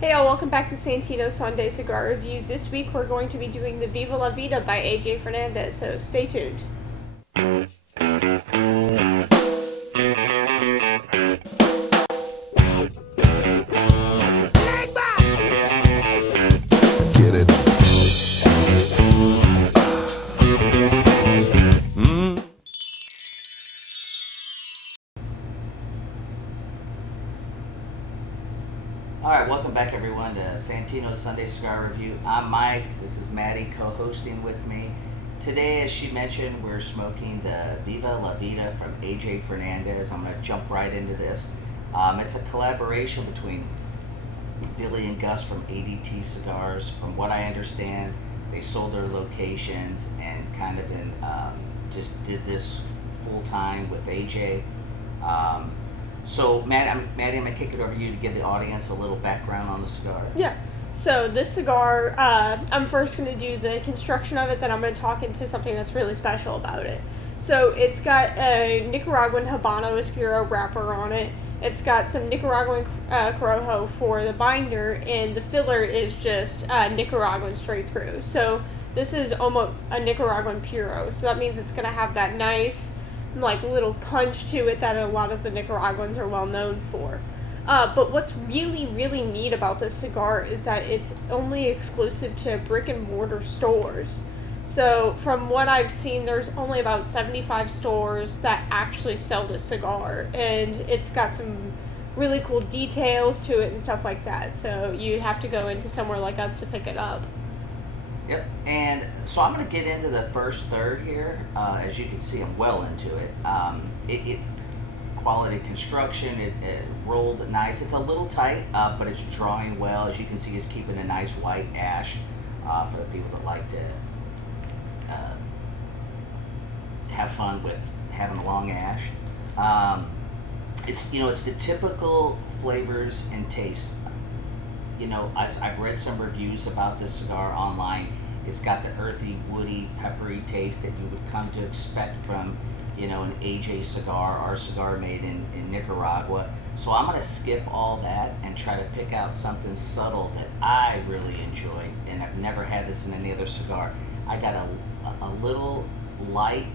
Hey all, welcome back to Santino Sunday Cigar Review. This week we're going to be doing the Viva La Vida by AJ Fernandez, so stay tuned. Get it. Alright, welcome back everyone to Santino's Sunday Cigar Review. I'm Mike, this is Maddy co-hosting with me. Today, as she mentioned, we're smoking the Viva La Vida from AJ Fernandez. I'm going to jump right into this. It's a collaboration between Billy and Gus from ADT Cigars. From what I understand, they sold their locations and kind of just did this full time with AJ. So, Maddy, I'm going to kick it over to you to give the audience a little background on the cigar. Yeah, so this cigar, I'm first going to do the construction of it, then I'm going to talk into something that's really special about it. So it's got a Nicaraguan Habano Oscuro wrapper on it. It's got some Nicaraguan Corojo for the binder, and the filler is just Nicaraguan straight through. So this is almost a Nicaraguan Puro, so that means it's going to have that nice like little punch to it that a lot of the Nicaraguans are well known for. But what's really, really neat about this cigar is that it's only exclusive to brick and mortar stores. So from what I've seen, there's only about 75 stores that actually sell this cigar, and it's got some really cool details to it and stuff like that. So you have to go into somewhere like us to pick it up. Yep, and so I'm going to get into the first third here. As you can see, I'm well into it. Quality construction, it rolled nice. It's a little tight, but it's drawing well. As you can see, it's keeping a nice white ash for the people that like to have fun with having a long ash. It's the typical flavors and tastes. I've read some reviews about this cigar online. It's got the earthy, woody, peppery taste that you would come to expect from, an AJ cigar, our cigar made in Nicaragua. So I'm going to skip all that and try to pick out something subtle that I really enjoy, and I've never had this in any other cigar. I got a little light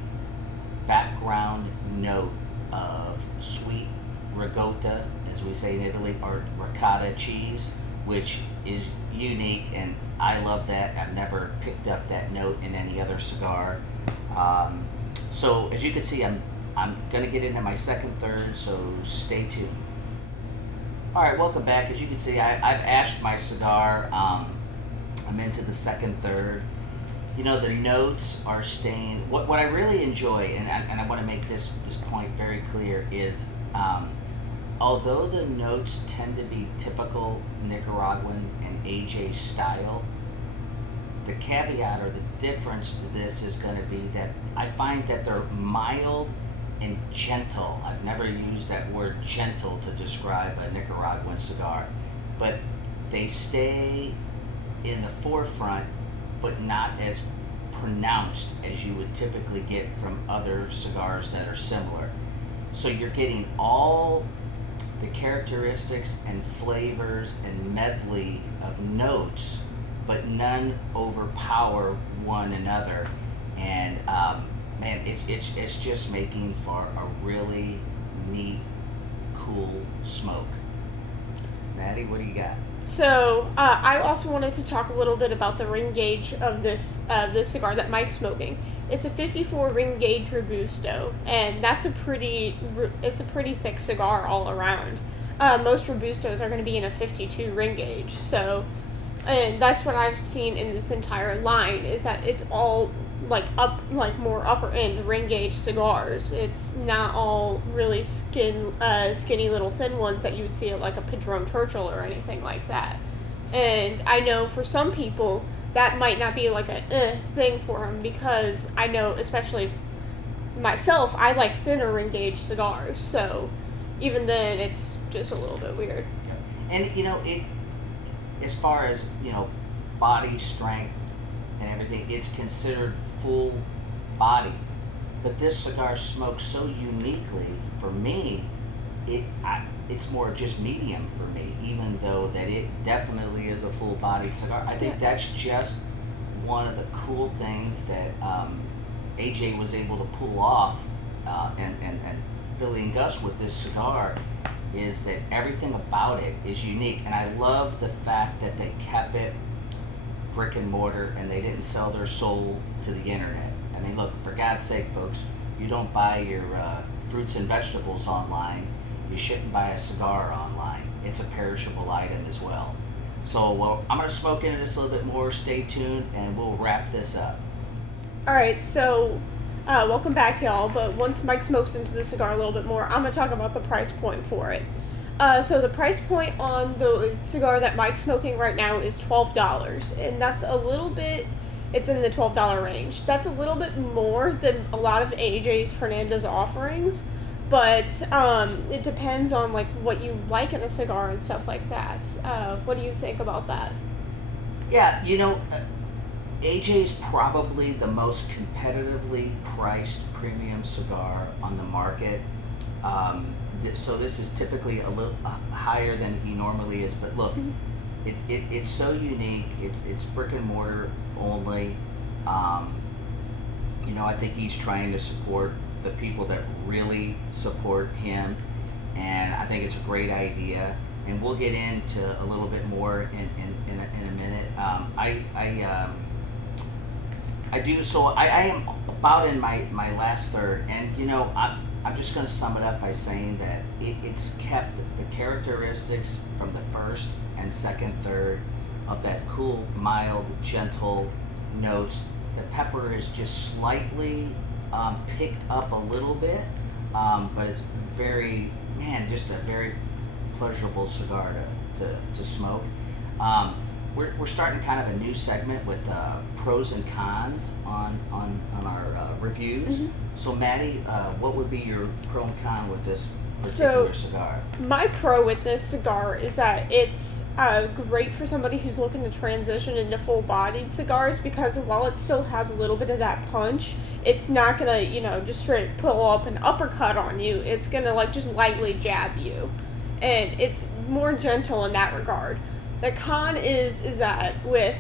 background note of sweet ricotta, as we say in Italy, or ricotta cheese, which is unique, and I love that. I've never picked up that note in any other cigar. So as you can see, I'm going to get into my second third, so stay tuned. Alright, welcome back. As you can see, I've ashed my cigar. I'm into the second third. The notes are staying. What I really enjoy, and I want to make this point very clear, is although the notes tend to be typical Nicaraguan and AJ style, the caveat or the difference to this is going to be that I find that they're mild and gentle. I've never used that word gentle to describe a Nicaraguan cigar, but they stay in the forefront, but not as pronounced as you would typically get from other cigars that are similar. So you're getting all the characteristics and flavors and medley of notes, but none overpower one another. And man, it's just making for a really neat, cool smoke. Maddy, what do you got? So I also wanted to talk a little bit about the ring gauge of this cigar that Mike's smoking. It's a 54 ring gauge Robusto, and it's a pretty thick cigar all around. Most Robustos are going to be in a 52 ring gauge, and that's what I've seen in this entire line, is that it's all more upper end ring gauge cigars. It's not all really skinny little thin ones that you would see at like a Padron Churchill or anything like that. And I know for some people that might not be like a thing for them, because I know, especially myself, I like thinner ring gauge cigars. So even then, it's just a little bit weird. And as far as body strength and everything, it's considered full body, but this cigar smokes so uniquely. For me, it's more just medium for me, even though that it definitely is a full-bodied cigar. I think that's just one of the cool things that AJ was able to pull off, and Billy and Gus with this cigar, is that everything about it is unique. And I love the fact that they kept it brick and mortar and they didn't sell their soul to the internet. I mean, look, for God's sake, folks, you don't buy your fruits and vegetables online. You shouldn't buy a cigar online. It's a perishable item as well. So, well, I'm going to smoke into this a little bit more. Stay tuned, and we'll wrap this up. All right, so welcome back, y'all. But once Mike smokes into the cigar a little bit more, I'm going to talk about the price point for it. So the price point on the cigar that Mike's smoking right now is $12, and that's a little bit, it's in the $12 range. That's a little bit more than a lot of AJ Fernandez offerings, but it depends on like what you like in a cigar and stuff like that. What do you think about that? Yeah, you know, AJ's probably the most competitively priced premium cigar on the market. So this is typically a little higher than he normally is, but look, it's so unique. It's brick and mortar only. You know, I think he's trying to support the people that really support him, and I think it's a great idea. And we'll get into a little bit more in a minute. I am about in my last third, and you know, I'm just going to sum it up by saying that it's kept the characteristics from the first and second third of that cool, mild, gentle notes. The pepper is just slightly picked up a little bit, but it's just a very pleasurable cigar to smoke. We're starting kind of a new segment with pros and cons on our reviews. Mm-hmm. So Maddy, what would be your pro and con with this particular cigar? My pro with this cigar is that it's great for somebody who's looking to transition into full-bodied cigars, because while it still has a little bit of that punch, it's not gonna, you know, just straight pull up an uppercut on you. It's gonna like just lightly jab you, and it's more gentle in that regard. The con is that with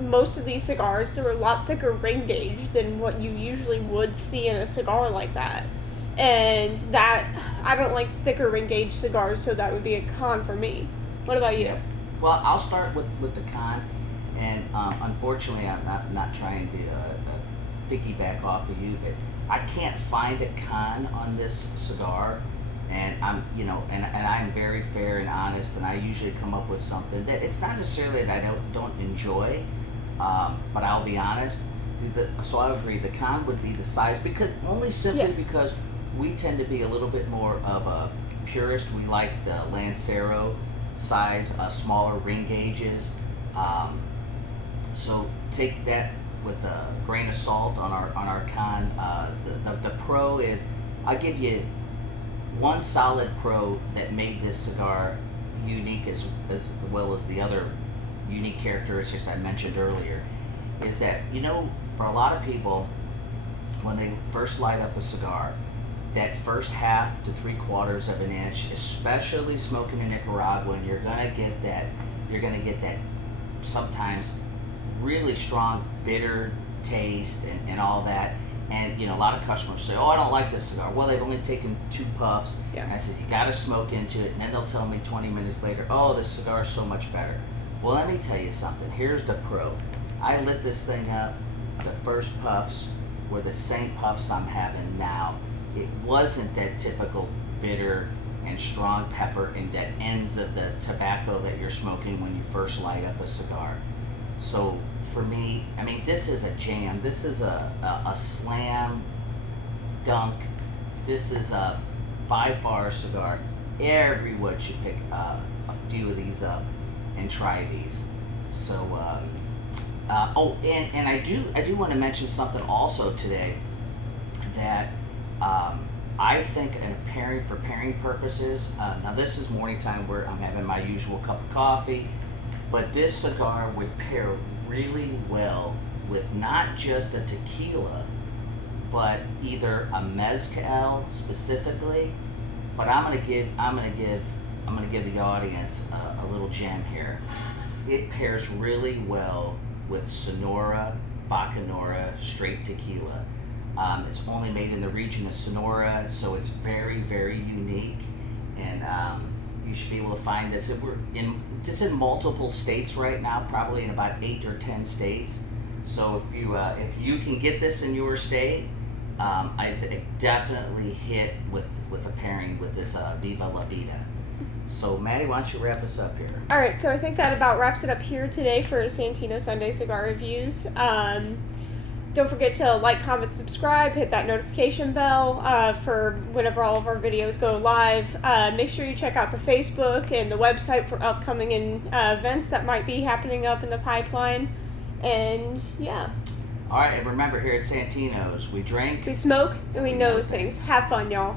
most of these cigars, they're a lot thicker ring gauge than what you usually would see in a cigar like that. And that, I don't like thicker ring gauge cigars, so that would be a con for me. What about you? Well, I'll start with the con, and unfortunately, I'm not trying to piggyback off of you, but I can't find a con on this cigar. And I'm very fair and honest, and I usually come up with something that it's not necessarily that I don't enjoy, but I'll be honest. So I agree. The con would be the size, because because we tend to be a little bit more of a purist. We like the Lancero size, smaller ring gauges. So take that with a grain of salt on our con. The pro is, I'll give you one solid pro that made this cigar unique as well as the other unique characteristics I mentioned earlier, is that, you know, for a lot of people, when they first light up a cigar, that first half to 3/4 of an inch, especially smoking in Nicaraguan, you're gonna get that sometimes really strong bitter taste and all that. And, you know, a lot of customers say, oh, I don't like this cigar. Well, they've only taken 2 puffs. Yeah. And I said, you got to smoke into it. And then they'll tell me 20 minutes later, oh, this cigar is so much better. Well, let me tell you something. Here's the pro. I lit this thing up. The first puffs were the same puffs I'm having now. It wasn't that typical bitter and strong pepper and that ends of the tobacco that you're smoking when you first light up a cigar. So for me, I mean, this is a jam. This is a slam dunk. This is by far a cigar. Everyone should pick a few of these up and try these. So, and I do want to mention something also today that I think for pairing purposes. Now this is morning time where I'm having my usual cup of coffee. But this cigar would pair really well with not just a tequila, but either a mezcal specifically, But I'm gonna give the audience a little gem here. It pairs really well with Sunora Bacanora straight tequila. It's only made in the region of Sonora, so it's very, very unique, and you should be able to find this. It's in multiple states right now, probably in about 8 or 10 states. So if you can get this in your state, I definitely hit with a pairing with this Viva La Vida. So Maddy, why don't you wrap us up here? All right, so I think that about wraps it up here today for Santino Sunday Cigar Reviews. Don't forget to like, comment, subscribe, hit that notification bell for whenever all of our videos go live. Make sure you check out the Facebook and the website for upcoming events that might be happening up in the pipeline. And yeah. All right, and remember, here at Santino's, we drink, We smoke, and we know things. Have fun, y'all.